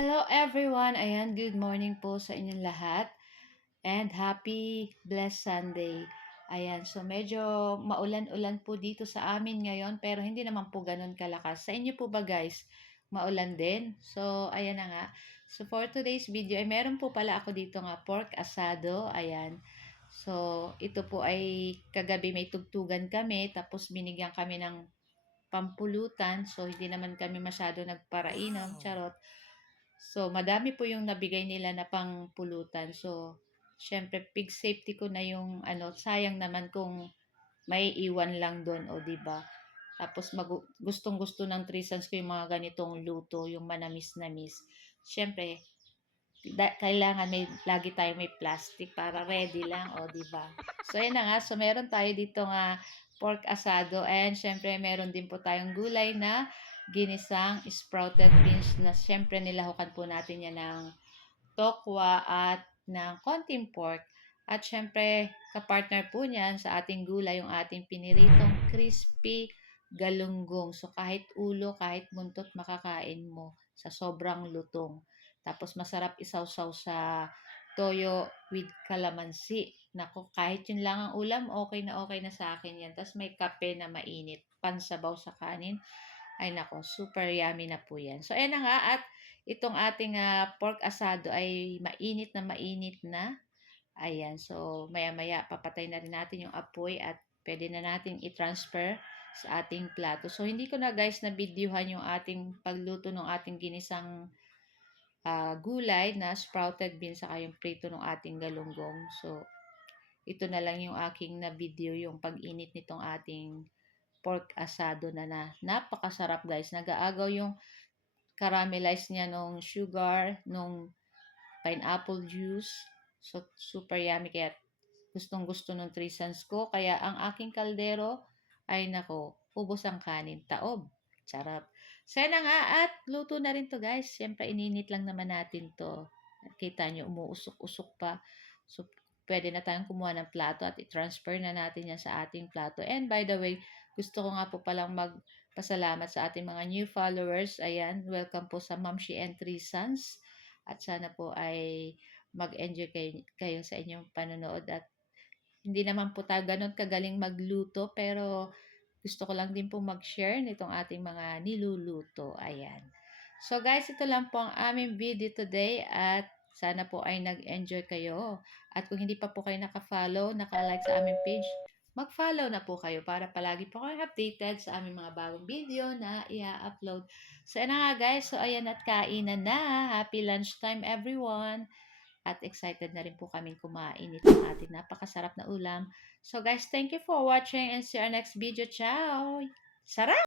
Hello everyone! Ayan, good morning po sa inyong lahat and happy blessed Sunday. Ayan, so medyo maulan-ulan po dito sa amin ngayon pero hindi naman po ganun kalakas. Sa inyo po ba guys? Maulan din? So, ayan na nga. So, for today's video ay meron po pala ako dito nga pork asado. Ayan. So, ito po ay kagabi may tugtugan kami tapos binigyan kami ng pampulutan. So, hindi naman kami masyado nagparainom. Charot. So, madami po yung nabigay nila na pangpulutan. So, syempre, pig safety ko na yung sayang naman kung may iwan lang doon, o di ba? Tapos gustong-gusto ng Trisans ko yung mga ganitong luto, yung manamis-namis. Syempre, kailangan may lagi tayo may plastic para ready lang, o di ba? So, ayan na nga. So, meron tayo dito nga pork asado and syempre meron din po tayong gulay na ginisang sprouted beans na syempre nilahukan po natin yan ng tokwa at ng konting pork. At syempre, kapartner po niyan sa ating gulay yung ating piniritong crispy galunggong. So kahit ulo, kahit buntot makakain mo sa sobrang lutong. Tapos masarap isawsaw sa toyo with calamansi. Nako, kahit yun lang ang ulam, okay na sa akin yan. Tapos may kape na mainit, pansabaw sa kanin. Ay nako, super yummy na po yan. So ayan na nga, at itong ating pork asado ay mainit na mainit na. Ayan, so maya-maya papatay na rin natin yung apoy at pwede na natin i-transfer sa ating plato. So hindi ko na guys na videohan yung ating pagluto ng ating ginisang gulay na sprouted beans saka yung prito ng ating galunggong. So ito na lang yung aking na video, yung pag-init nitong ating pork asado na napakasarap guys. Nag-aagaw yung caramelize niya nung sugar, nung pineapple juice. So, super yummy. Kaya gustong gusto nung Trisans ko. Kaya ang aking kaldero ay nako, ubos ang kanin. Taob. Charap. Sana nga at luto na rin to guys. Siyempre ininit lang naman natin to. Kita nyo, umuusok-usok pa. So, pwede na tayong kumuha ng plato at i-transfer na natin yan sa ating plato. And by the way, gusto ko nga po palang magpasalamat sa ating mga new followers. Ayan, welcome po sa Mamshi and Trisans. At sana po ay mag-enjoy kayo sa inyong panonood. At hindi naman po tayo ganun kagaling magluto, pero gusto ko lang din po mag-share nitong ating mga niluluto. Ayan. So guys, ito lang po ang aming video today at sana po ay nag-enjoy kayo. At kung hindi pa po kayo naka-follow, naka-like sa aming page, mag-follow na po kayo para palagi po kayo updated sa aming mga bagong video na i-upload. So ayan na nga guys, so ayan at kainan na. Happy lunchtime everyone! At excited na rin po kaming kumain itong ating napakasarap na ulam. So guys, thank you for watching and see you our next video. Ciao! Sarap!